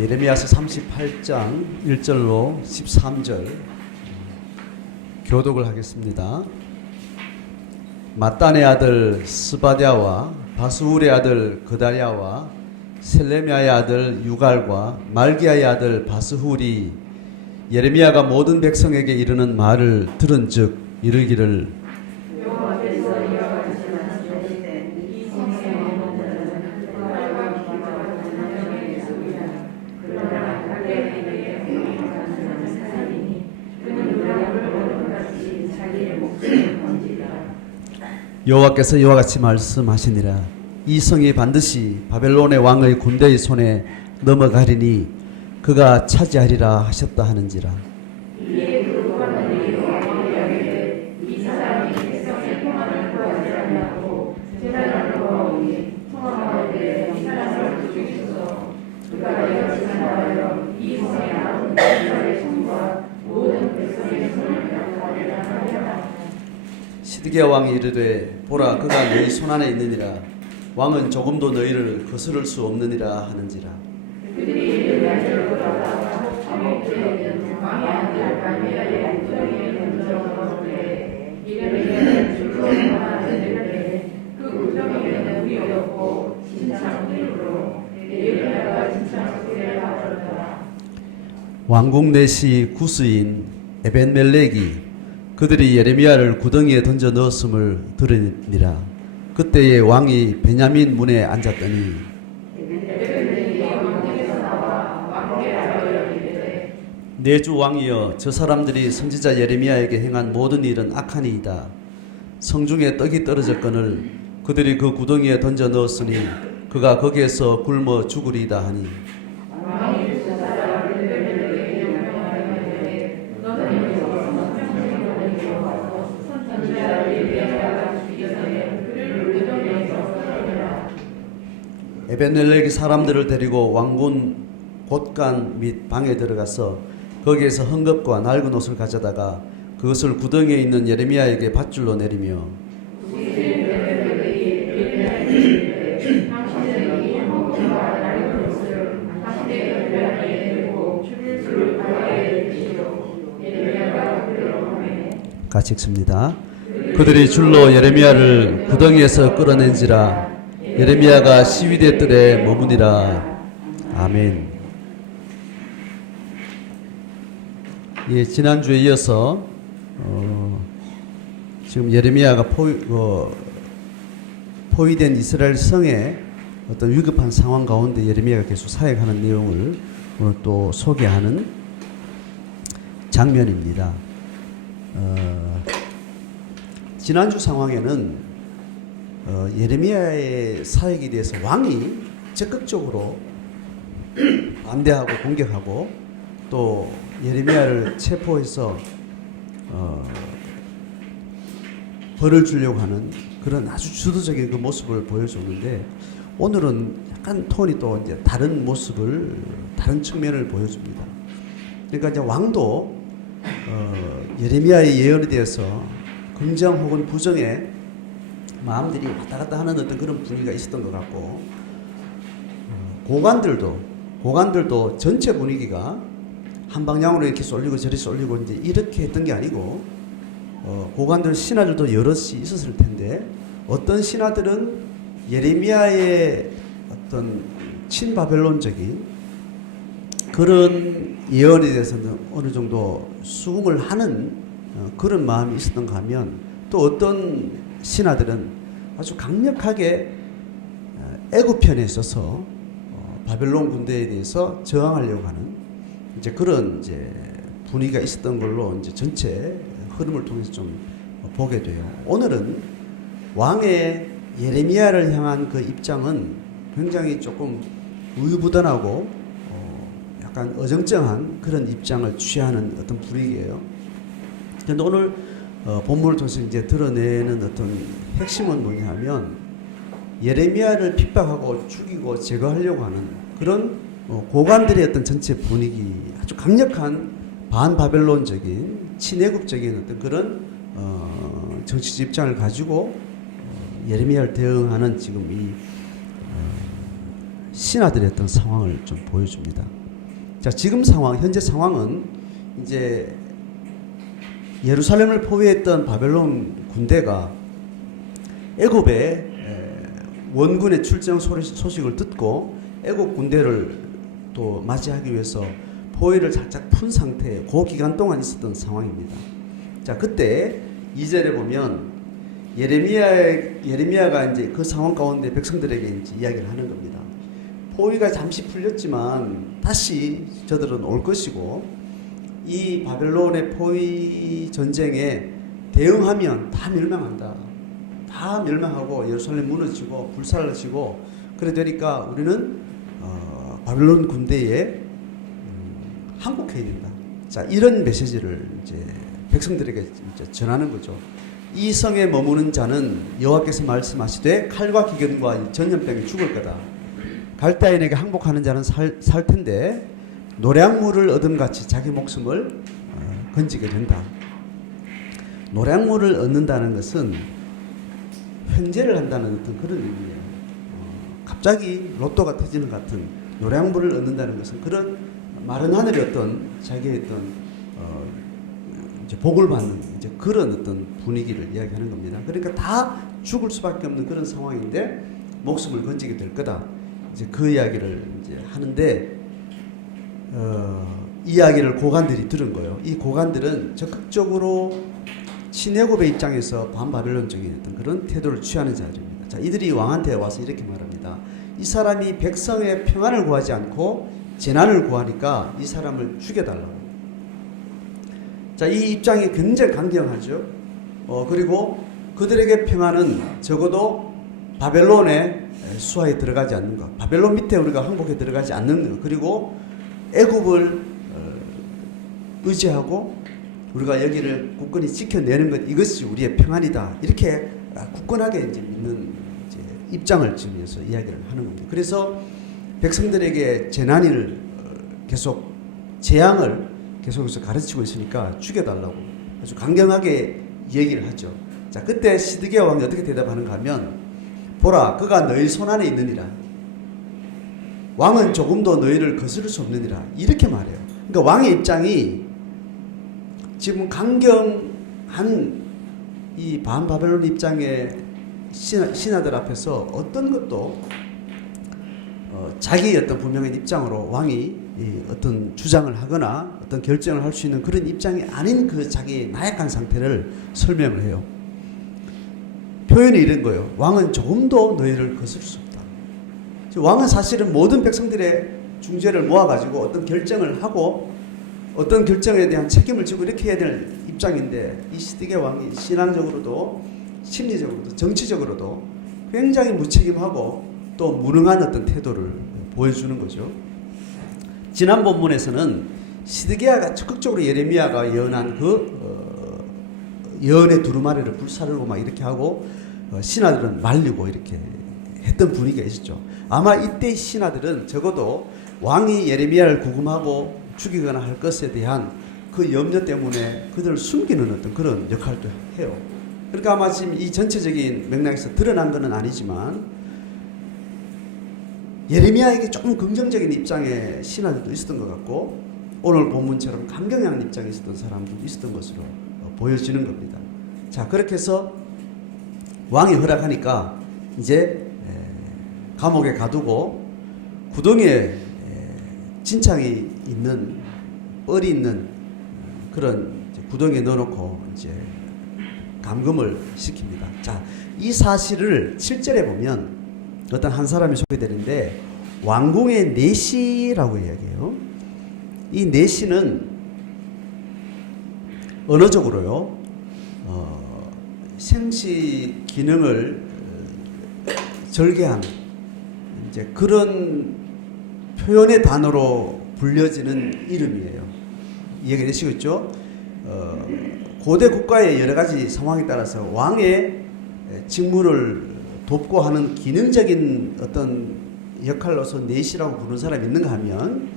예레미야서 38장 1절로 13절 교독을 하겠습니다. mattan의 아들 스바랴와 바스울의 아들 그다랴와 셀레미야의 아들 유갈과 말기야의 아들 바스훌이 예레미야가 모든 백성에게 이르는 말을 들은즉 이르기를 여호와께서 이와 같이 말씀하시니라. 이 성이 반드시 바벨론의 왕의 군대의 손에 넘어가리니 그가 차지하리라 하셨다 하는지라. 시드기야 왕이 이르되 보라 그가 너희 손안에 있느니라. 왕은 조금도 너희를 거스를 수 없느니라 하는지라. 왕국 내시 구스인 에벤멜렉이 그들이 예레미야를 구덩이에 던져 넣었음을 들으니라. 그때에 왕이 베냐민 문에 앉았더니 내 주 왕이여 저 사람들이 선지자 예레미야에게 행한 모든 일은 악하니이다. 성중에 떡이 떨어졌거늘 그들이 그 구덩이에 던져 넣었으니 그가 거기에서 굶어 죽으리이다 하니 에벤멜렉이 사람들을 데리고 왕군 곳간 및 방에 들어가서 거기에서 헝겊과 낡은 옷을 가져다가 그것을 구덩이에 있는 예레미야에게 밧줄로 내리며 같이 읽습니다. 그들이 줄로 예레미야를 구덩이에서 끌어낸지라. 예레미야가 시위대 뜰에 머무니라. 아멘. 예, 지난주에 이어서 지금 예레미야가 포위된 이스라엘 성의 어떤 위급한 상황 가운데 예레미야가 계속 사역하는 내용을 오늘 또 소개하는 장면입니다. 지난주 상황에는 예레미야의 사역에 대해서 왕이 적극적으로 반대하고 공격하고 또 예레미야를 체포해서 벌을 주려고 하는 그런 아주 주도적인 그 모습을 보여줬는데 오늘은 약간 톤이 또 이제 다른 모습을 다른 측면을 보여줍니다. 그러니까 이제 왕도 예레미야의 예언에 대해서 긍정 혹은 부정의 마음들이 왔다 갔다 하는 어떤 그런 분위기가 있었던 것 같고 고관들도 전체 분위기가 한 방향으로 이렇게 쏠리고 저리 쏠리고 이제 이렇게 했던 게 아니고 고관들 신하들도 여럿이 있었을 텐데 어떤 신하들은 예레미야의 어떤 친바벨론적인 그런 예언에 대해서는 어느 정도 수긍을 하는 그런 마음이 있었던가 하면 또 어떤 신하들은 아주 강력하게 애굽편에 있어서 바벨론 군대에 대해서 저항하려고 하는 이제 그런 이제 분위기가 있었던 걸로 이제 전체 흐름을 통해서 좀 보게 돼요. 오늘은 왕의 예레미야를 향한 그 입장은 굉장히 조금 우유부단하고 약간 어정쩡한 그런 입장을 취하는 어떤 분위기예요. 그런데 오늘 본문을 통해서 이제 드러내는 어떤 핵심은 뭐냐 하면 예레미야를 핍박하고 죽이고 제거하려고 하는 그런 고관들의 어떤 전체 분위기 아주 강력한 반바벨론적인 친애국적인 어떤 그런 정치적 입장을 가지고 예레미야를 대응하는 지금 이 신하들의 어떤 상황을 좀 보여줍니다. 자, 지금 상황, 현재 상황은 이제 예루살렘을 포위했던 바벨론 군대가 애굽의 원군의 출정 소식을 듣고 애굽 군대를 또 맞이하기 위해서 포위를 살짝 푼 상태에 그 기간 동안 있었던 상황입니다. 자, 그때 2절에 보면 예레미야가 이제 그 상황 가운데 백성들에게 이제 이야기를 하는 겁니다. 포위가 잠시 풀렸지만 다시 저들은 올 것이고 이 바벨론의 포위 전쟁에 대응하면 다 멸망한다. 다 멸망하고 예루살렘 무너지고 불살라지고 그래 되니까 우리는 바벨론 군대에 항복해야 된다. 자, 이런 메시지를 이제 백성들에게 이제 전하는 거죠. 이 성에 머무는 자는 여호와께서 말씀하시되 칼과 기근과 전염병에 죽을 거다. 갈대아인에게 항복하는 자는 살 텐데 노량물을 얻음같이 자기 목숨을 건지게 된다. 노량물을 얻는다는 것은 횡재를 한다는 어떤 그런 의미예요. 갑자기 로또가 터지는 것 같은 노량물을 얻는다는 것은 그런 마른 하늘의 어떤 자기의 어떤 이제 복을 받는 이제 그런 어떤 분위기를 이야기하는 겁니다. 그러니까 다 죽을 수밖에 없는 그런 상황인데 목숨을 건지게 될 거다. 이제 그 이야기를 이제 하는데 이야기를 고관들이 들은 거예요. 이 고관들은 적극적으로 친애굽의 입장에서 반바벨론적인 어떤 그런 태도를 취하는 자들입니다. 자, 이들이 왕한테 와서 이렇게 말합니다. 이 사람이 백성의 평안을 구하지 않고 재난을 구하니까 이 사람을 죽여달라고. 자, 이 입장이 굉장히 강경하죠. 그리고 그들에게 평안은 적어도 바벨론의 수하에 들어가지 않는 것, 바벨론 밑에 우리가 항복에 들어가지 않는 것, 그리고 애굽을 의지하고 우리가 여기를 굳건히 지켜내는 것, 이것이 우리의 평안이다. 이렇게 굳건하게 이제 믿는 이제 입장을 지으면서 이야기를 하는 겁니다. 그래서 백성들에게 재난을 계속 재앙을 계속해서 가르치고 있으니까 죽여달라고 아주 강경하게 얘기를 하죠. 자, 그때 시드기야 왕이 어떻게 대답하는가 하면 보라, 그가 너희 손안에 있느니라. 왕은 조금도 너희를 거스를 수 없느니라. 이렇게 말해요. 그러니까 왕의 입장이 지금 강경한 이 반바벨론 입장의 신하들 앞에서 어떤 것도 자기의 어떤 분명한 입장으로 왕이 어떤 주장을 하거나 어떤 결정을 할 수 있는 그런 입장이 아닌 그 자기의 나약한 상태를 설명을 해요. 표현이 이런 거예요. 왕은 조금도 너희를 거스를 수 없다. 왕은 사실은 모든 백성들의 중재를 모아가지고 어떤 결정을 하고 어떤 결정에 대한 책임을 지고 이렇게 해야 될 입장인데 이 시드기야 왕이 신앙적으로도 심리적으로도 정치적으로도 굉장히 무책임하고 또 무능한 어떤 태도를 보여주는 거죠. 지난 본문에서는 시드기야가 적극적으로 예레미야가 예언한 그 예언의 두루마리를 불사르고 막 이렇게 하고 신하들은 말리고 이렇게 했던 분위기가 있었죠. 아마 이때 신하들은 적어도 왕이 예레미야를 구금하고 죽이거나 할 것에 대한 그 염려 때문에 그들을 숨기는 어떤 그런 역할도 해요. 그러니까 아마 지금 이 전체적인 맥락에서 드러난 것은 아니지만 예레미야에게 조금 긍정적인 입장의 신하들도 있었던 것 같고 오늘 본문처럼 강경한 입장에 있었던 사람들도 있었던 것으로 보여지는 겁니다. 자, 그렇게 해서 왕이 허락하니까 이제 감옥에 가두고 구덩이에 진창이 있는 뻘이 있는 그런 구덩이에 넣어놓고 이제 감금을 시킵니다. 자, 이 사실을 7절에 보면 어떤 한 사람이 소개되는데 왕궁의 내시라고 이야기해요. 이 내시는 언어적으로요 생식 기능을 절개한 이제 그런 표현의 단어로 불려지는 이름이에요. 이해가 되시겠죠? 고대 국가의 여러 가지 상황에 따라서 왕의 직무를 돕고 하는 기능적인 어떤 역할로서 내시라고 부르는 사람이 있는가 하면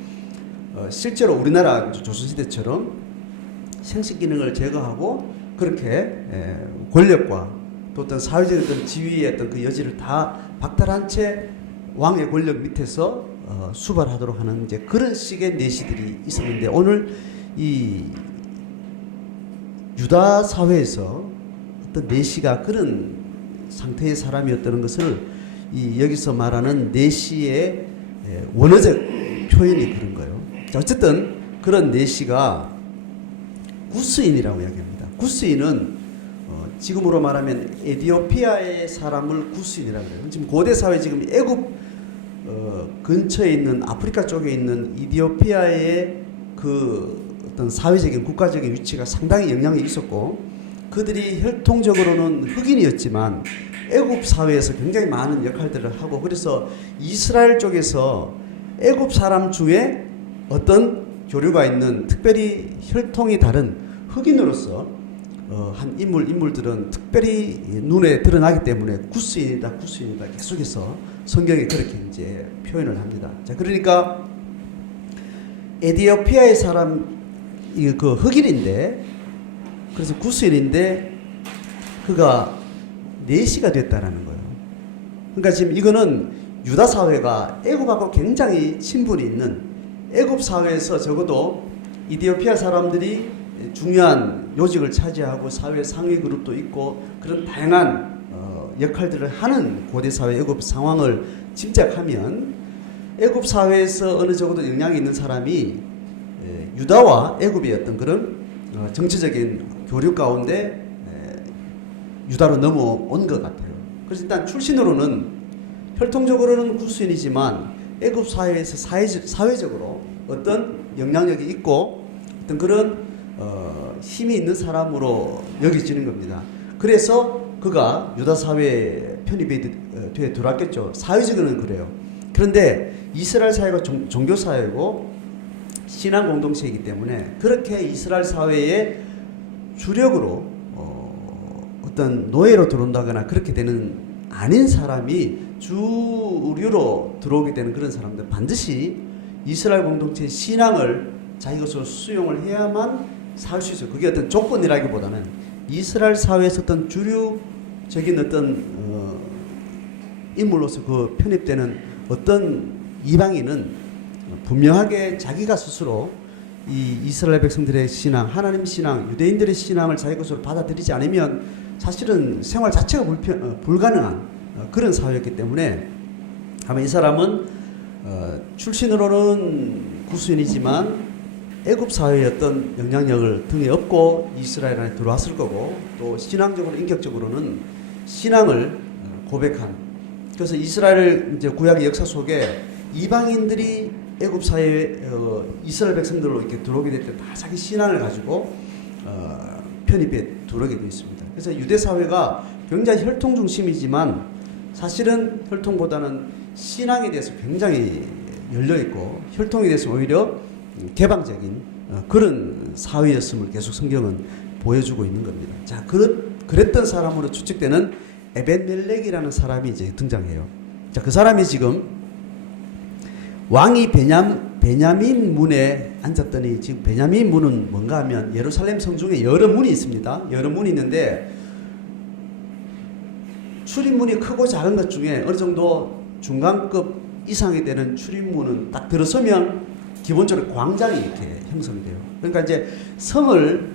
실제로 우리나라 조선시대처럼 생식 기능을 제거하고 그렇게 권력과 또 어떤 사회적 어떤 지위의 어떤 그 여지를 다 박탈한 채 왕의 권력 밑에서 수발하도록 하는 이제 그런 식의 내시들이 있었는데, 오늘 이 유다 사회에서 어떤 내시가 그런 상태의 사람이었다는 것을 이 여기서 말하는 내시의 원어적 표현이 그런 거예요. 자, 어쨌든 그런 내시가 구스인이라고 이야기합니다. 구스인은 지금으로 말하면 에디오피아의 사람을 구스인이라고 해요. 지금 고대 사회, 지금 애굽 근처에 있는 아프리카 쪽에 있는 이디오피아의 그 어떤 사회적인 국가적인 위치가 상당히 영향이 있었고, 그들이 혈통적으로는 흑인이었지만 애굽 사회에서 굉장히 많은 역할들을 하고, 그래서 이스라엘 쪽에서 애굽 사람 중에 어떤 교류가 있는 특별히 혈통이 다른 흑인으로서 한 인물들은 특별히 눈에 드러나기 때문에 구스인이다 계속해서 성경에 그렇게 이제 표현을 합니다. 자, 그러니까 에디오피아의 사람 그 흑인인데, 그래서 구스인인데 그가 내시가 됐다라는 거예요. 그러니까 지금 이거는 유다 사회가 애굽하고 굉장히 친분이 있는, 애굽 사회에서 적어도 이디오피아 사람들이 중요한 요직을 차지하고 사회 상위 그룹도 있고 그런 다양한 역할들을 하는 고대 사회 애굽 상황을 짐작하면, 애굽 사회에서 어느 정도 영향이 있는 사람이 유다와 애굽의 어떤 그런 정치적인 교류 가운데 유다로 넘어온 것 같아요. 그래서 일단 출신으로는 혈통적으로는 구스인이지만 애굽 사회에서 사회적으로 어떤 영향력이 있고 어떤 그런 힘이 있는 사람으로 여겨지는 겁니다. 그래서 그가 유다 사회에 편입이 돼 들어왔겠죠. 사회적으로는 그래요. 그런데 이스라엘 사회가 종교 사회고 신앙 공동체이기 때문에 그렇게 이스라엘 사회의 주력으로 어떤 노예로 들어온다거나 그렇게 되는 아닌 사람이 주류로 들어오게 되는 그런 사람들, 반드시 이스라엘 공동체의 신앙을 자기 것으로 수용을 해야만 살 수 있어요. 그게 어떤 조건이라기보다는 이스라엘 사회에서 어떤 주류적인 어떤 인물로서 그 편입되는 어떤 이방인은 분명하게 자기가 스스로 이 이스라엘 백성들의 신앙, 하나님 신앙, 유대인들의 신앙을 자기 것으로 받아들이지 않으면 사실은 생활 자체가 불가능한 그런 사회였기 때문에, 아마 이 사람은 출신으로는 구스인이지만 애굽 사회의 어떤 영향력을 등에 업고 이스라엘 안에 들어왔을 거고, 또 신앙적으로 인격적으로는 신앙을 고백한, 그래서 이스라엘 이제 구약의 역사 속에 이방인들이 애굽 사회에 이스라엘 백성들로 이렇게 들어오게 될 때 다 자기 신앙을 가지고 편입해 들어오게 되어 있습니다. 그래서 유대 사회가 굉장히 혈통 중심이지만 사실은 혈통보다는 신앙에 대해서 굉장히 열려 있고 혈통에 대해서 오히려 개방적인 그런 사회였음을 계속 성경은 보여주고 있는 겁니다. 자, 그랬던 사람으로 추측되는 에벤멜렉이라는 사람이 이제 등장해요. 자, 그 사람이 지금 왕이 베냐민 문에 앉았더니, 지금 베냐민 문은 뭔가 하면 예루살렘 성 중에 여러 문이 있습니다. 여러 문이 있는데 출입문이 크고 작은 것 중에 어느 정도 중간급 이상이 되는 출입문은 딱 들어서면 기본적으로 광장이 이렇게 형성이 돼요. 그러니까 이제 성을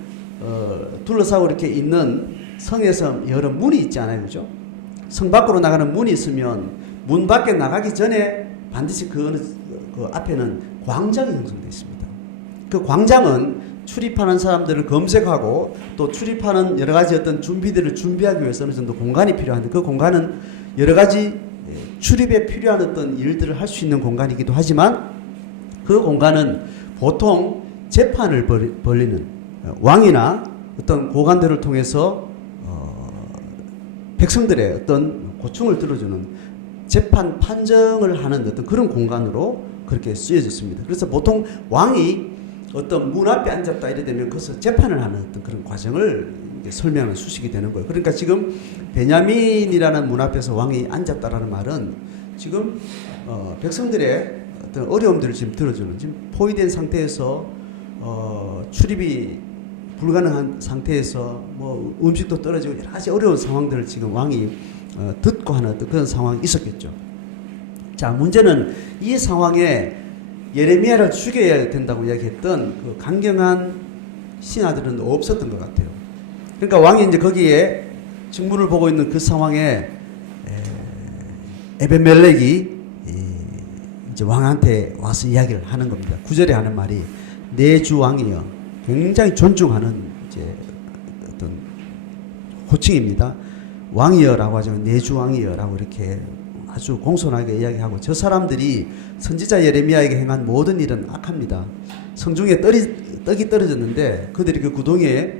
둘러싸고 이렇게 있는 성에서 여러 문이 있잖아요. 그죠? 성 밖으로 나가는 문이 있으면 문 밖에 나가기 전에 반드시 그 앞에는 광장이 형성되어 있습니다. 그 광장은 출입하는 사람들을 검색하고 또 출입하는 여러 가지 어떤 준비들을 준비하기 위해서 어느 정도 공간이 필요한데, 그 공간은 여러 가지 출입에 필요한 어떤 일들을 할 수 있는 공간이기도 하지만, 그 공간은 보통 재판을 벌리는 왕이나 어떤 고관들을 통해서 백성들의 어떤 고충을 들어주는 재판 판정을 하는 어떤 그런 공간으로 그렇게 쓰여졌습니다. 그래서 보통 왕이 어떤 문 앞에 앉았다 이래 되면 그것을 재판을 하는 어떤 그런 과정을 설명하는 수식이 되는 거예요. 그러니까 지금 베냐민이라는 문 앞에서 왕이 앉았다라는 말은 지금 백성들의 어떤 어려움들을 지금 들어주는, 지금 포위된 상태에서 출입이 불가능한 상태에서 뭐 음식도 떨어지고 여러 가지 어려운 상황들을 지금 왕이 듣고 하는 어떤 그런 상황이 있었겠죠. 자, 문제는 이 상황에 예레미야를 죽여야 된다고 이야기했던 그 강경한 신하들은 없었던 것 같아요. 그러니까 왕이 이제 거기에 직무를 보고 있는 그 상황에 에벤멜렉이 이제 왕한테 와서 이야기를 하는 겁니다. 9절에 하는 말이 내 주 왕이여, 굉장히 존중하는 이제 어떤 호칭입니다. 왕이여라고 하죠. 내 주 왕이여라고 이렇게 아주 공손하게 이야기하고, 저 사람들이 선지자 예레미야에게 행한 모든 일은 악합니다. 성중에 떡이 떨어졌는데 그들이 그 구덩이에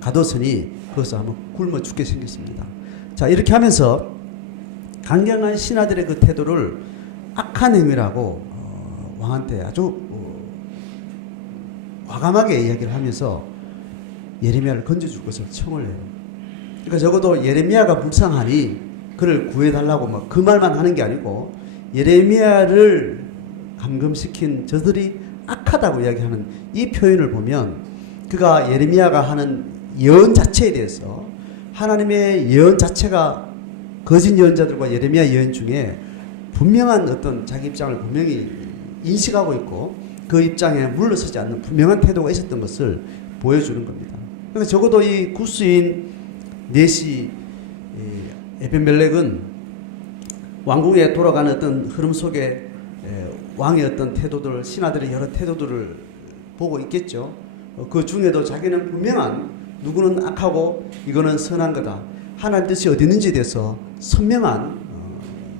가뒀으니 그것을 한번 굶어 죽게 생겼습니다. 자, 이렇게 하면서 강경한 신하들의 그 태도를 악한 행위라고 왕한테 아주 과감하게 이야기를 하면서 예레미야를 건져줄 것을 청을 해요. 그러니까 적어도 예레미야가 불쌍하니 그를 구해달라고 뭐 그 말만 하는 게 아니고, 예레미야를 감금시킨 저들이 악하다고 이야기하는 이 표현을 보면, 그가 예레미야가 하는 예언 자체에 대해서, 하나님의 예언 자체가 거짓 예언자들과 예레미야 예언 중에 분명한 어떤 자기 입장을 분명히 인식하고 있고 그 입장에 물러서지 않는 분명한 태도가 있었던 것을 보여주는 겁니다. 그래서 적어도 이 구스인 넷이 에벤멜렉은 왕궁에 돌아가는 어떤 흐름 속에 왕의 어떤 태도들, 신하들의 여러 태도들을 보고 있겠죠. 그 중에도 자기는 분명한, 누구는 악하고 이거는 선한 거다, 하나님 뜻이 어디 있는지에 대해서 선명한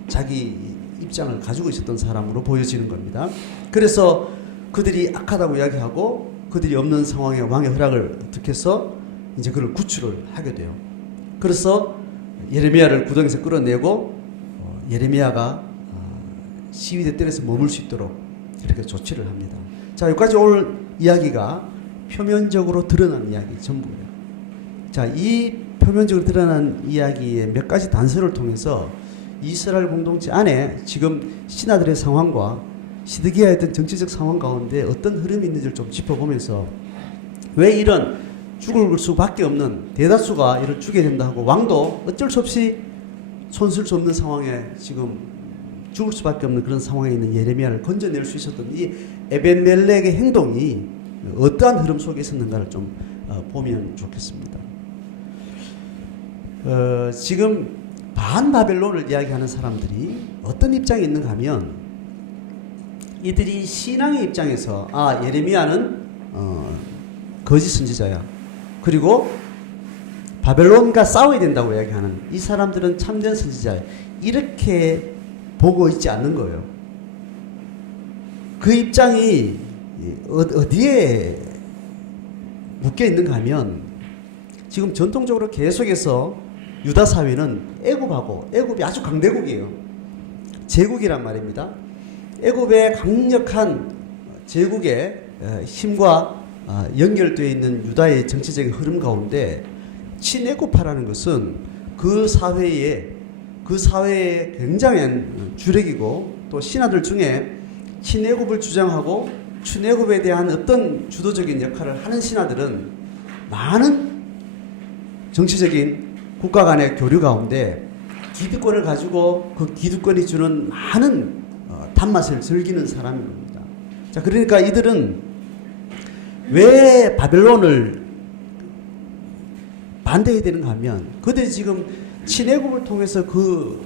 자기 입장을 가지고 있었던 사람으로 보여지는 겁니다. 그래서 그들이 악하다고 이야기하고 그들이 없는 상황에 왕의 허락을 득해서 이제 그를 구출을 하게 돼요. 그래서 예레미야를 구덩이에서 끌어내고 예레미야가 시위대 뜰에서 머물 수 있도록 이렇게 조치를 합니다. 자, 여기까지 오늘 이야기가 표면적으로 드러난 이야기 전부예요. 자, 이 표면적으로 드러난 이야기의 몇 가지 단서를 통해서 이스라엘 공동체 안에 지금 신하들의 상황과 시드기야의 어떤 정치적 상황 가운데 어떤 흐름이 있는지를 좀 짚어보면서, 왜 이런 죽을 수밖에 없는, 대다수가 이를 죽여야 된다 하고 왕도 어쩔 수 없이 손쓸 수 없는 상황에 지금 죽을 수밖에 없는 그런 상황에 있는 예레미야를 건져낼 수 있었던 이 에벤멜렉의 행동이 어떠한 흐름 속에 있었는가를 좀 보면 좋겠습니다. 지금 반바벨론을 이야기하는 사람들이 어떤 입장에 있는가 하면, 이들이 신앙의 입장에서 예레미야는 거짓 선지자야, 그리고 바벨론과 싸워야 된다고 이야기하는 이 사람들은 참된 선지자야, 이렇게 보고 있지 않는 거예요. 그 입장이 어디에 묶여 있는가 하면, 지금 전통적으로 계속해서 유다 사회는 애굽이 아주 강대국이에요. 제국이란 말입니다. 애굽의 강력한 제국의 힘과 연결되어 있는 유다의 정치적인 흐름 가운데 친애굽파라는 것은 그 사회의 굉장한 주력이고, 또 신하들 중에 친애굽을 주장하고 친애굽에 대한 어떤 주도적인 역할을 하는 신하들은 많은 정치적인 국가 간의 교류 가운데 기득권을 가지고 그 기득권이 주는 많은 단맛을 즐기는 사람인 겁니다. 자, 그러니까 이들은 왜 바벨론을 반대해야 되는가 하면, 그들이 지금 친애굽을 통해서 그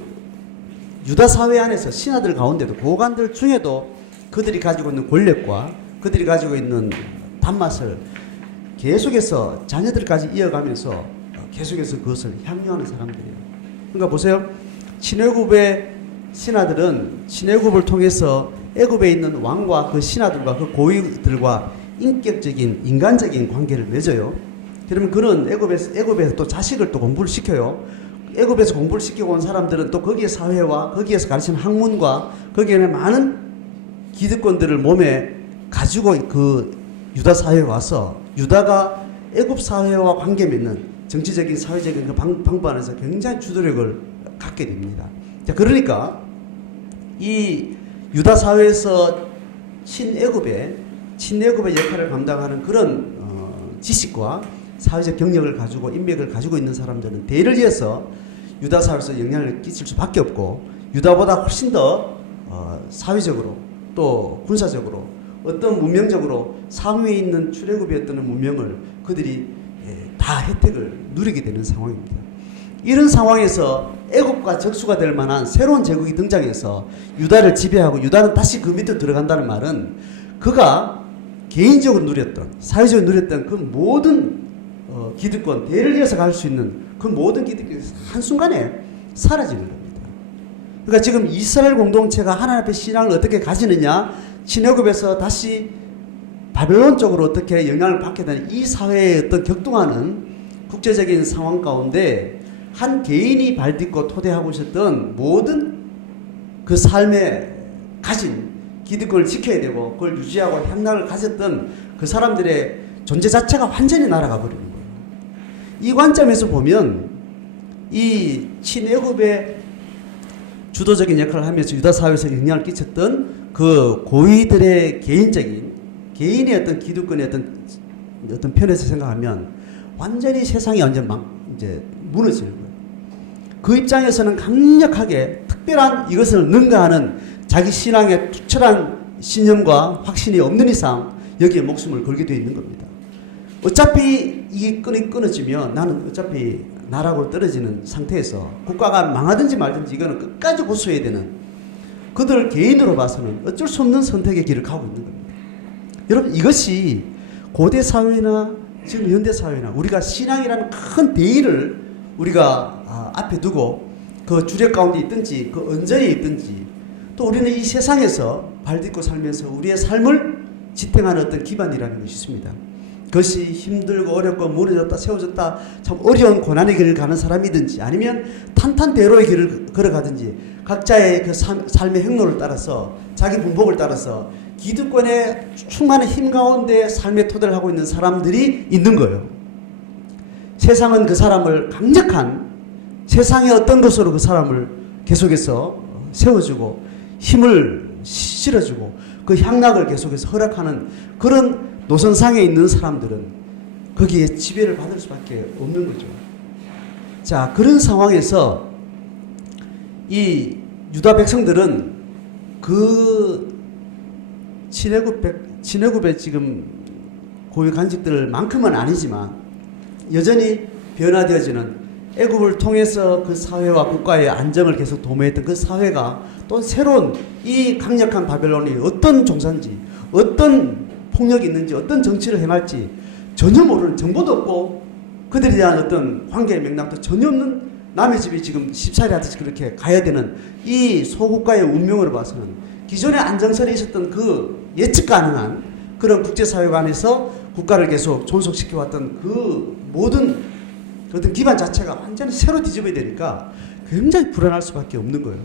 유다 사회 안에서 신하들 가운데도, 고관들 중에도 그들이 가지고 있는 권력과 그들이 가지고 있는 단맛을 계속해서 자녀들까지 이어가면서 계속해서 그것을 향유하는 사람들이에요. 그러니까 보세요. 친애굽의 신하들은 친애굽을 통해서 애굽에 있는 왕과 그 신하들과 그 고위들과 인격적인, 인간적인 관계를 맺어요. 그러면 그는 애굽에서 또 자식을 또 공부를 시켜요. 애굽에서 공부를 시키고 온 사람들은 또 거기에 사회와 거기에서 가르치는 학문과 거기에 많은 기득권들을 몸에 가지고 그 유다 사회에 와서, 유다가 애굽 사회와 관계 맺는 정치적인, 사회적인 그 방법안에서 굉장히 주도력을 갖게 됩니다. 자, 그러니까 이 유다 사회에서 친애굽의 역할을 감당하는 그런 지식과 사회적 경력을 가지고, 인맥을 가지고 있는 사람들은 대를 이어서 유다 사회에서 영향을 끼칠 수밖에 없고, 유다보다 훨씬 더 사회적으로 또 군사적으로 어떤 문명적으로 상위에 있는 출애굽의 어떤 문명을 그들이 다 혜택을 누리게 되는 상황입니다. 이런 상황에서 애굽과 적수가 될 만한 새로운 제국이 등장해서 유다를 지배하고 유다는 다시 그 밑으로 들어간다는 말은 그가 개인적으로 누렸던 사회적으로 누렸던 그 모든 기득권 대를 이어서 갈 수 있는 그 모든 기득권이 한순간에 사라지는 겁니다. 그러니까 지금 이스라엘 공동체가 하나님 앞에 신앙을 어떻게 가지느냐, 신애굽에서 다시 바벨론 쪽으로 어떻게 영향을 받게 되는 이 사회의 어떤 격동하는 국제적인 상황 가운데 한 개인이 발딛고 토대하고 있었던 모든 그 삶에 가진 기득권을 지켜야 되고 그걸 유지하고 향락을 가졌던 그 사람들의 존재 자체가 완전히 날아가 버리는 거예요. 이 관점에서 보면 이 친애굽의 주도적인 역할을 하면서 유다 사회에서 영향을 끼쳤던 그 고위들의 개인의 어떤 기득권의 어떤 편에서 생각하면 완전히 세상이 이제 무너지는 거예요. 그 입장에서는 강력하게 특별한 이것을 능가하는 자기 신앙에 투철한 신념과 확신이 없는 이상 여기에 목숨을 걸게 되어 있는 겁니다. 어차피 이 끈이 끊어지면 나는 어차피 나락으로 떨어지는 상태에서 국가가 망하든지 말든지 이거는 끝까지 고수해야 되는 그들 개인으로 봐서는 어쩔 수 없는 선택의 길을 가고 있는 겁니다. 여러분 이것이 고대 사회나 지금 현대 사회나 우리가 신앙이라는 큰 대의를 우리가 앞에 두고 그 주력 가운데 있든지 그 언저리에 있든지 또 우리는 이 세상에서 발딛고 살면서 우리의 삶을 지탱하는 어떤 기반이라는 것이 있습니다. 그것이 힘들고 어렵고 무너졌다 세워졌다 참 어려운 고난의 길을 가는 사람이든지 아니면 탄탄대로의 길을 걸어가든지 각자의 그 삶의 행로를 따라서 자기 분복을 따라서 기득권의 충만한 힘 가운데 삶의 토대를 하고 있는 사람들이 있는 거예요. 세상은 그 사람을 강력한 세상의 어떤 것으로 그 사람을 계속해서 세워주고 힘을 실어주고 그 향락을 계속해서 허락하는 그런 노선상에 있는 사람들은 거기에 지배를 받을 수밖에 없는 거죠. 자, 그런 상황에서 이 유다 백성들은 그 친애굽의 지금 고유 간직들만큼은 아니지만 여전히 변화되어지는 애굽을 통해서 그 사회와 국가의 안정을 계속 도모했던 그 사회가 또 새로운 이 강력한 바벨론이 어떤 종사인지 어떤 폭력이 있는지 어떤 정치를 행할지 전혀 모르는 정보도 없고 그들에 대한 어떤 관계의 맥락도 전혀 없는 남의 집이 지금 십살이 하듯이 그렇게 가야 되는 이 소국가의 운명으로 봐서는 기존의 안정선에 있었던 그 예측 가능한 그런 국제사회가 안에서 국가를 계속 존속시켜왔던 그 모든 어떤 기반 자체가 완전히 새로 뒤집어야 되니까 굉장히 불안할 수밖에 없는 거예요.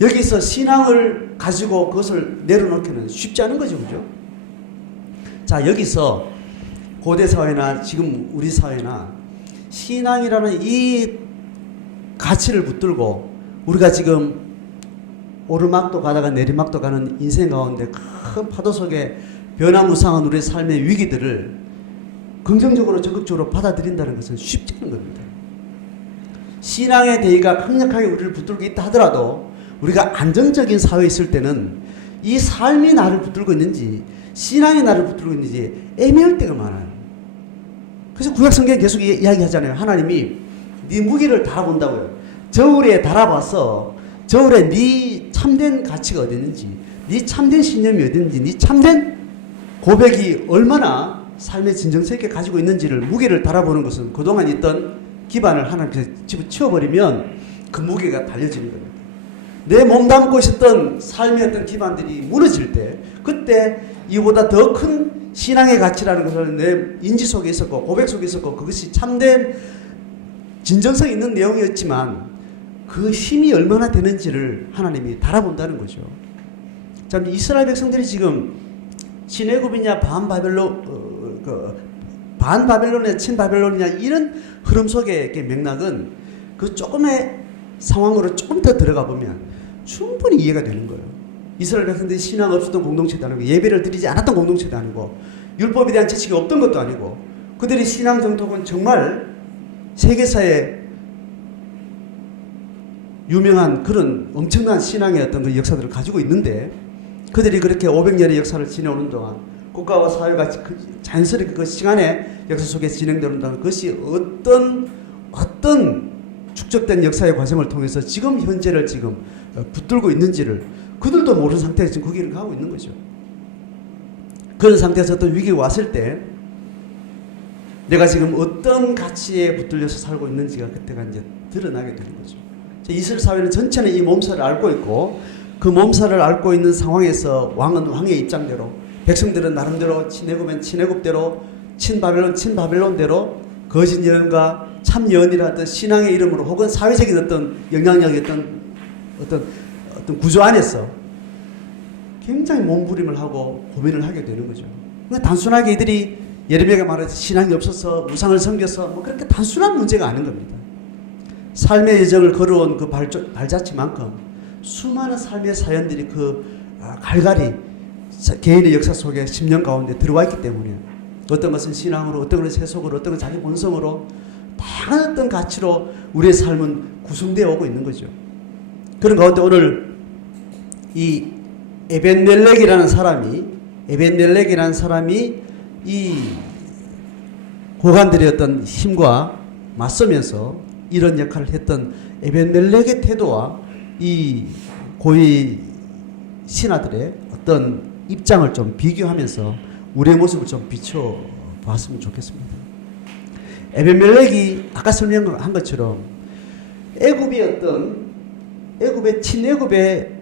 여기서 신앙을 가지고 그것을 내려놓기는 쉽지 않은 거죠. 그죠? 자, 여기서 고대 사회나 지금 우리 사회나 신앙이라는 이 가치를 붙들고 우리가 지금 오르막도 가다가 내리막도 가는 인생 가운데 큰 파도 속에 변화무쌍한 우리의 삶의 위기들을 긍정적으로 적극적으로 받아들인다는 것은 쉽지 않은 겁니다. 신앙의 대의가 강력하게 우리를 붙들고 있다 하더라도 우리가 안정적인 사회에 있을 때는 이 삶이 나를 붙들고 있는지 신앙이 나를 붙들고 있는지 애매할 때가 많아요. 그래서 구약성경에 계속 이야기하잖아요. 하나님이 네 무기를 달아본다고요. 저울에 달아봐서 저울에 네 참된 가치가 어디 있는지 네 참된 신념이 어디 있는지 네 참된 고백이 얼마나 삶의 진정성 있게 가지고 있는지를 무게를 달아보는 것은 그동안 있던 기반을 하나님께서 집어치워버리면 그 무게가 달려지는 겁니다. 내 몸담고 있었던 삶의 어떤 기반들이 무너질 때 그때 이보다 더 큰 신앙의 가치라는 것을 내 인지 속에 있었고 고백 속에 있었고 그것이 참된 진정성 있는 내용이었지만 그 힘이 얼마나 되는지를 하나님이 달아본다는 거죠. 자, 이스라엘 백성들이 지금 친애굽이냐 반바벨론이냐 친바벨론이냐 이런 흐름 속의 맥락은 그 조금의 상황으로 조금 더 들어가 보면 충분히 이해가 되는 거예요. 이스라엘 백성들이 신앙 없었던 공동체도 아니고 예배를 드리지 않았던 공동체도 아니고 율법에 대한 지식이 없던 것도 아니고 그들의 신앙 정통은 정말 세계사에 유명한 그런 엄청난 신앙의 어떤 그 역사들을 가지고 있는데 그들이 그렇게 500년의 역사를 지내오는 동안 국가와 사회가 자연스럽게 그 시간의 역사 속에 진행되는 동안 그것이 어떤 축적된 역사의 과정을 통해서 지금 현재를 지금 붙들고 있는지를 그들도 모르는 상태에서 지금 그 길을 가고 있는 거죠. 그런 상태에서 또 위기가 왔을 때 내가 지금 어떤 가치에 붙들려서 살고 있는지가 그때가 이제 드러나게 되는 거죠. 이스라엘 사회는 전체는 이 몸살을 앓고 있고 그 몸살을 앓고 있는 상황에서 왕은 왕의 입장대로 백성들은 나름대로 친애굽은 친애굽대로 친바벨론대로 거짓 예언과 참 예언이라든 신앙의 이름으로 혹은 사회적인 어떤 영향력의 어떤 구조 안에서 굉장히 몸부림을 하고 고민을 하게 되는 거죠. 그러니까 단순하게 이들이 예레미야가 말해서 신앙이 없어서 우상을 섬겨서 뭐 그렇게 단순한 문제가 아닌 겁니다. 삶의 여정을 걸어온 그 발자취만큼 수많은 삶의 사연들이 갈갈이 개인의 역사 속에 10년 가운데 들어와 있기 때문에 어떤 것은 신앙으로, 어떤 것은 세속으로, 어떤 것은 자기 본성으로 다양한 어떤 가치로 우리의 삶은 구성되어 오고 있는 거죠. 그런 가운데 오늘 이 에벤멜렉이라는 사람이 이 고관들의 어떤 힘과 맞서면서 이런 역할을 했던 에벤멜렉의 태도와 이 고위 신하들의 어떤 입장을 좀 비교하면서 우리의 모습을 좀 비춰봤으면 좋겠습니다. 에벤멜렉이 아까 설명한 것처럼 애굽의 친애굽의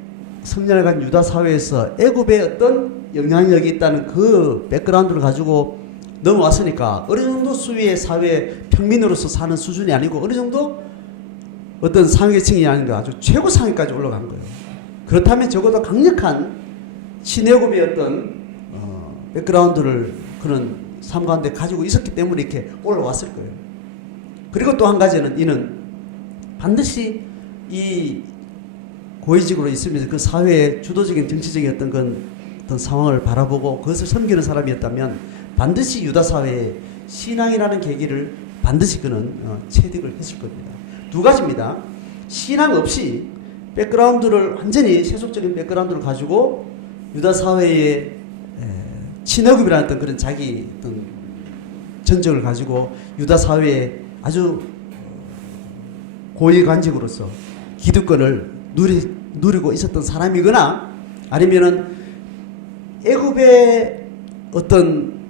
성년을 간 유다 사회에서 애굽의 어떤 영향력이 있다는 그 백그라운드를 가지고 넘어왔으니까 어느 정도 수위의 사회 평민으로서 사는 수준이 아니고 어느 정도 어떤 상위층이 아닌가 아주 최고 상위까지 올라간 거예요. 그렇다면 적어도 강력한 친애굽의 어떤 백그라운드를 그런 삶 가운데 가지고 있었기 때문에 이렇게 올라왔을 거예요. 그리고 또 한 가지는 이는 반드시 이 고위직으로 있으면서 그 사회의 주도적인 정치적인 어떤 상황을 바라보고 그것을 섬기는 사람이었다면 반드시 유다 사회의 신앙이라는 계기를 반드시 그는 체득을 했을 겁니다. 두 가지입니다. 신앙 없이 백그라운드를 완전히 세속적인 백그라운드를 가지고 유다 사회의 친애굽이라는 어떤 그런 자기 어떤 전적을 가지고 유다 사회의 아주 고위 관직으로서 기득권을 누리고 있었던 사람이거나 아니면은 애굽의 어떤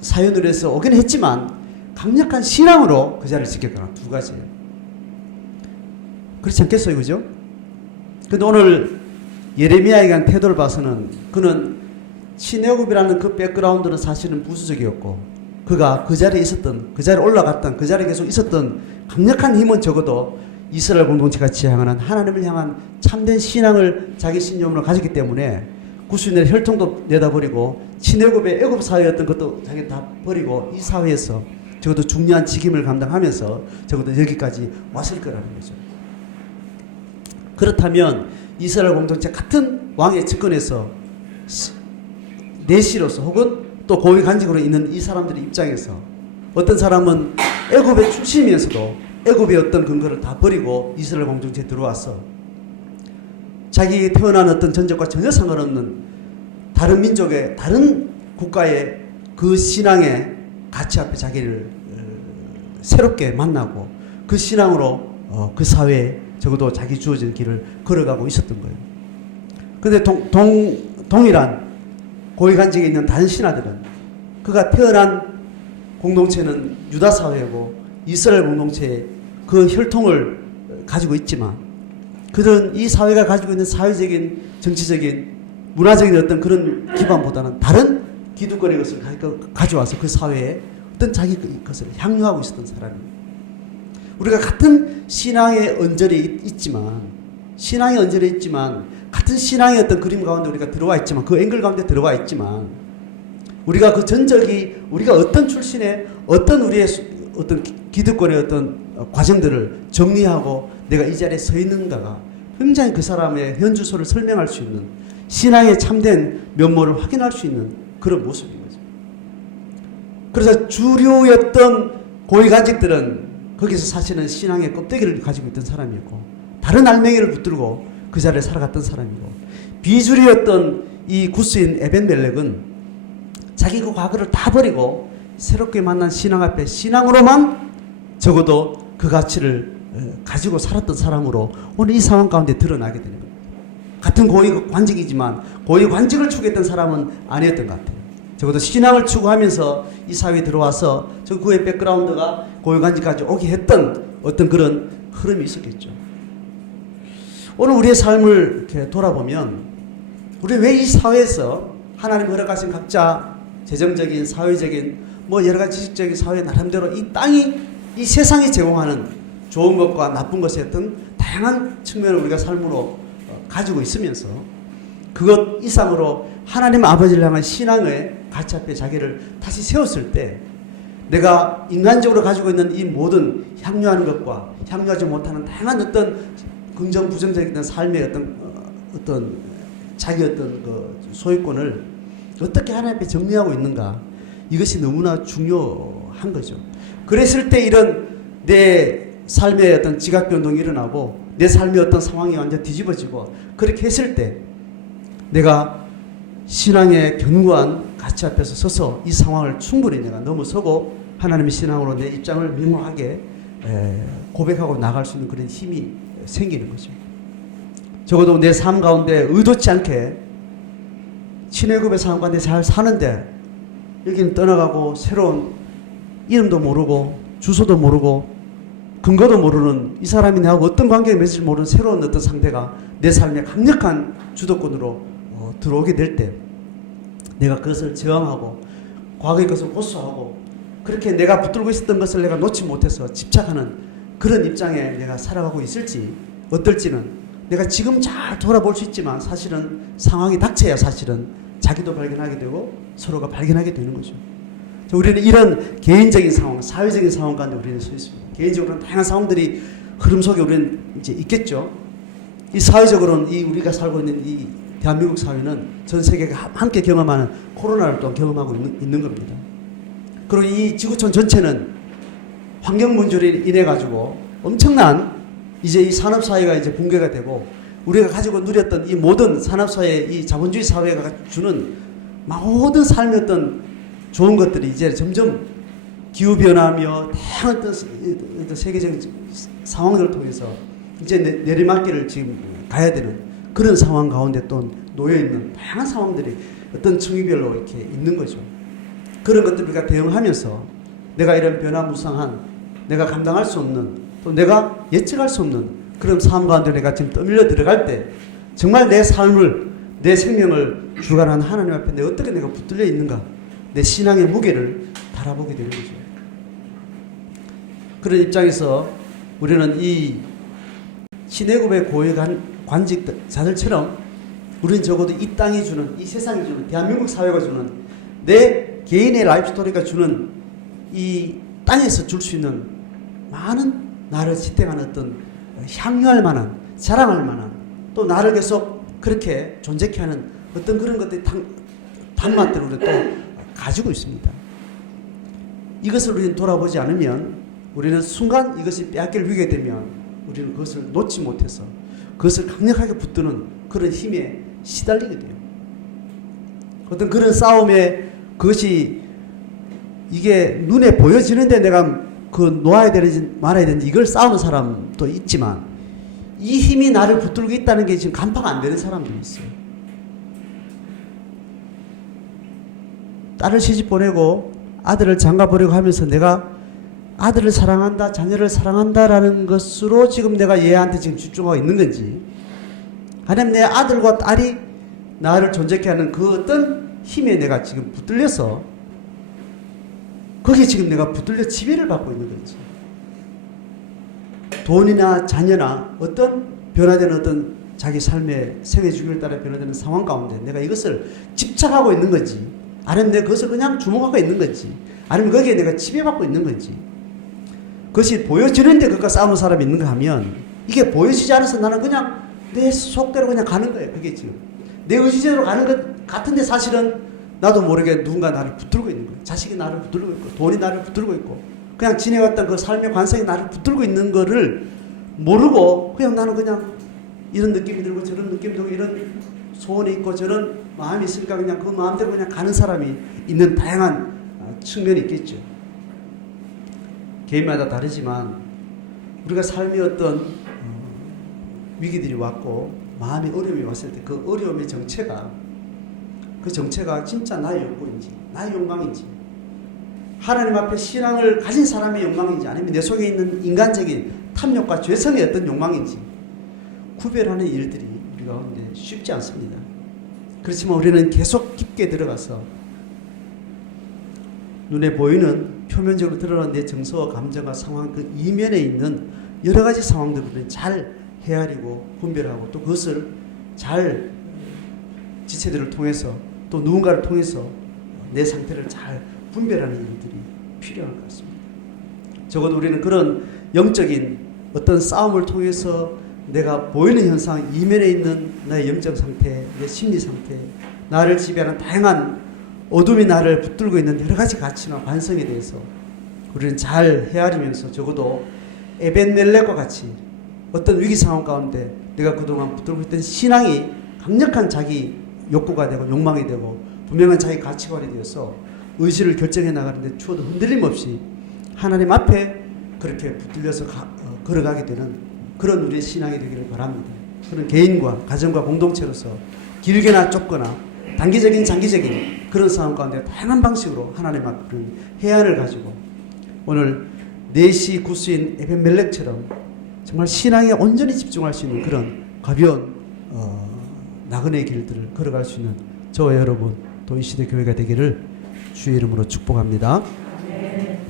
사연으로 해서 오긴 했지만 강력한 신앙으로 그 자리를 지켰거나 두 가지예요. 그렇지 않겠어요, 그죠? 근데 오늘 예레미야에 한 태도를 봐서는 그는 친애굽이라는 그 백그라운드는 사실은 부수적이었고 그가 그 자리에 있었던, 그 자리에 올라갔던, 그 자리에 계속 있었던 강력한 힘은 적어도 이스라엘 공동체가 지향하는 하나님을 향한 참된 신앙을 자기 신념으로 가졌기 때문에 구수인의 혈통도 내다버리고 친애굽의 애굽 사회였던 것도 자기 다 버리고 이 사회에서 적어도 중요한 직임을 감당하면서 적어도 여기까지 왔을 거라는 거죠. 그렇다면 이스라엘 공동체 같은 왕의 집권에서 내시로서 혹은 또 고위 간직으로 있는 이 사람들의 입장에서 어떤 사람은 애굽의 출신이면서도 애굽의 어떤 근거를 다 버리고 이스라엘 공동체에 들어와서 자기 태어난 어떤 전적과 전혀 상관없는 다른 민족의 다른 국가의 그 신앙의 가치 앞에 자기를 새롭게 만나고 그 신앙으로 그 사회에 적어도 자기 주어진 길을 걸어가고 있었던 거예요. 그런데 동일한 고위간직에 있는 다른 신하들은 그가 태어난 공동체는 유다 사회고 이스라엘 공동체의 그 혈통을 가지고 있지만 그들은 이 사회가 가지고 있는 사회적인 정치적인 문화적인 어떤 그런 기반보다는 다른 기득권의 것을 가져와서 그 사회에 어떤 자기 것을 향유하고 있었던 사람입니다. 우리가 같은 신앙의 언저리에 있지만 같은 신앙의 어떤 그림 가운데 우리가 들어와 있지만 그 앵글 가운데 들어와 있지만 우리가 그 전적이 우리가 어떤 출신의 어떤 우리의 어떤 기득권의 어떤 과정들을 정리하고 내가 이 자리에 서 있는가가 굉장히 그 사람의 현주소를 설명할 수 있는 신앙의 참된 면모를 확인할 수 있는 그런 모습인 거죠. 그래서 주류였던 고위간직들은 거기서 사실은 신앙의 껍데기를 가지고 있던 사람이었고 다른 알맹이를 붙들고 그 자리에 살아갔던 사람이고, 비주류였던 이 구스인 에벤멜렉은 자기 그 과거를 다 버리고 새롭게 만난 신앙 앞에 신앙으로만 적어도 그 가치를 가지고 살았던 사람으로 오늘 이 상황 가운데 드러나게 되는 겁니다. 같은 고위 관직이지만 고위 관직을 추구했던 사람은 아니었던 것 같아요. 적어도 신앙을 추구하면서 이 사회에 들어와서 저 그의 백그라운드가 고위 관직까지 오게 했던 어떤 그런 흐름이 있었겠죠. 오늘 우리의 삶을 이렇게 돌아보면 우리 왜 이 사회에서 하나님 허락하신 각자 재정적인, 사회적인, 뭐 여러 가지 지식적인 사회 나름대로 이 땅이, 이 세상이 제공하는 좋은 것과 나쁜 것의 어떤 다양한 측면을 우리가 삶으로 가지고 있으면서 그것 이상으로 하나님 아버지를 향한 신앙의 가치 앞에 자기를 다시 세웠을 때 내가 인간적으로 가지고 있는 이 모든 향유하는 것과 향유하지 못하는 다양한 어떤 긍정, 부정적인 삶의 어떤 자기 어떤 그 소유권을 어떻게 하나님 앞에 정리하고 있는가, 이것이 너무나 중요한 거죠. 그랬을 때 이런 내 삶의 어떤 지각 변동이 일어나고 내 삶의 어떤 상황이 완전 뒤집어지고, 그렇게 했을 때 내가 신앙의 견고한 가치 앞에서 서서 이 상황을 충분히 내가 넘어서고 하나님의 신앙으로 내 입장을 명확하게 고백하고 나갈 수 있는 그런 힘이 생기는 거죠. 적어도 내 삶 가운데 의도치 않게 친해급의 사람 가운데 잘 사는데 여기는 떠나가고 새로운 이름도 모르고 주소도 모르고 근거도 모르는 이 사람이 나하고 어떤 관계에 맺을지 모르는 새로운 어떤 상대가 내 삶에 강력한 주도권으로 들어오게 될 때 내가 그것을 저항하고 과거의 것을 고수하고 그렇게 내가 붙들고 있었던 것을 내가 놓지 못해서 집착하는 그런 입장에 내가 살아가고 있을지 어떨지는 내가 지금 잘 돌아볼 수 있지만 사실은 상황이 닥쳐야 사실은 자기도 발견하게 되고 서로가 발견하게 되는 거죠. 우리는 이런 개인적인 상황, 사회적인 상황 가운데 우리는 서 있습니다. 개인적으로는 다양한 상황들이 흐름 속에 우리는 이제 있겠죠. 이 사회적으로는 이 우리가 살고 있는 이 대한민국 사회는 전 세계가 함께 경험하는 코로나를 또 경험하고 있는 겁니다. 그리고 이 지구촌 전체는 환경 문제로 인해 가지고 엄청난 이제 이 산업 사회가 이제 붕괴가 되고 우리가 가지고 누렸던 이 모든 산업 사회, 이 자본주의 사회가 주는 모든 삶의 어떤 좋은 것들이 이제 점점 기후 변화며 다양한 어떤 세계적인 상황들을 통해서 이제 내리막길을 지금 가야 되는 그런 상황 가운데 또 놓여 있는 다양한 상황들이 어떤 층위별로 이렇게 있는 거죠. 그런 것들 우리가 대응하면서 내가 이런 변화무쌍한, 내가 감당할 수 없는, 또 내가 예측할 수 없는 그런 삶 가운데 내가 지금 떠밀려 들어갈 때 정말 내 삶을, 내 생명을 주관하는 하나님 앞에 내가 어떻게 내가 붙들려 있는가, 내 신앙의 무게를 달아보게 되는 거죠. 그런 입장에서 우리는 이 신해급의 고위 관직자들처럼 우리는 적어도 이 땅이 주는, 이 세상이 주는, 대한민국 사회가 주는, 내 개인의 라이프 스토리가 주는 이 땅에서 줄 수 있는 많은 나를 지탱하는 어떤 향유할 만한, 자랑할 만한, 또 나를 계속 그렇게 존재케 하는 어떤 그런 것들이 단맛들을 우리 또 가지고 있습니다. 이것을 우리는 돌아보지 않으면 우리는 순간 이것이 빼앗길 위기가 되면 우리는 그것을 놓지 못해서 그것을 강력하게 붙드는 그런 힘에 시달리게 돼요. 어떤 그런 싸움에 그것이 이게 눈에 보여지는데 내가 그 놓아야 되는지 말아야 되는지 이걸 싸우는 사람도 있지만 이 힘이 나를 붙들고 있다는 게 지금 간파가 안 되는 사람도 있어요. 딸을 시집 보내고 아들을 장가 보내고 하면서 내가 아들을 사랑한다, 자녀를 사랑한다라는 것으로 지금 내가 얘한테 지금 집중하고 있는 건지, 아니면 내 아들과 딸이 나를 존재케 하는 그 어떤 힘에 내가 지금 붙들려서 거기에 지금 내가 붙들려 지배를 받고 있는 건지, 돈이나 자녀나 어떤 변화되는 어떤 자기 삶의 생애 주기를 따라 변화되는 상황 가운데 내가 이것을 집착하고 있는 건지, 아니면 내가 그것을 그냥 주목하고 있는 건지, 아니면 거기에 내가 지배받고 있는 건지, 그것이 보여지는데 그것과 싸우는 사람이 있는가 하면 이게 보여지지 않아서 나는 그냥 내 속대로 그냥 가는 거예요. 그게 지금 내 의지대로 가는 것 같은데 사실은 나도 모르게 누군가 나를 붙들고 있는 거예요. 자식이 나를 붙들고 있고 돈이 나를 붙들고 있고 그냥 지내왔던 그 삶의 관성이 나를 붙들고 있는 거를 모르고 그냥 나는 그냥 이런 느낌이 들고 저런 느낌이 들고 이런 소원이 있고 저런 마음이 있으니까 그냥 그 마음대로 그냥 가는 사람이 있는 다양한 측면이 있겠죠. 개인마다 다르지만 우리가 삶의 어떤 위기들이 왔고 마음의 어려움이 왔을 때 그 어려움의 정체가 진짜 나의 욕구인지 나의 욕망인지 하나님 앞에 신앙을 가진 사람의 욕망인지 아니면 내 속에 있는 인간적인 탐욕과 죄성의 어떤 욕망인지 구별하는 일들이 우리 가운데 쉽지 않습니다. 그렇지만 우리는 계속 깊게 들어가서 눈에 보이는 표면적으로 드러나는 내 정서와 감정과 상황 그 이면에 있는 여러 가지 상황들을 잘 헤아리고 분별하고 또 그것을 잘 지체들을 통해서 또 누군가를 통해서 내 상태를 잘 분별하는 일들이 필요할 것 같습니다. 적어도 우리는 그런 영적인 어떤 싸움을 통해서 내가 보이는 현상, 이면에 있는 나의 영적 상태, 내 심리 상태, 나를 지배하는 다양한 어둠이 나를 붙들고 있는 여러 가지 가치나 관성에 대해서 우리는 잘 헤아리면서 적어도 에벤멜렉과 같이 어떤 위기 상황 가운데 내가 그동안 붙들고 있던 신앙이 강력한 자기 욕구가 되고 욕망이 되고 분명한 자기 가치관이 되어서 의지를 결정해 나가는데 추워도 흔들림 없이 하나님 앞에 그렇게 붙들려서 걸어가게 되는 그런 우리의 신앙이 되기를 바랍니다. 그런 개인과 가정과 공동체로서 길게나 좁거나 단기적인 장기적인 그런 상황 가운데 다양한 방식으로 하나님 앞에 그런 해안을 가지고 오늘 4시 구수인 에벤멜렉처럼 정말 신앙에 온전히 집중할 수 있는 그런 가벼운 나그네 길들을 걸어갈 수 있는 저와 여러분 또 이 시대 교회가 되기를 주의 이름으로 축복합니다.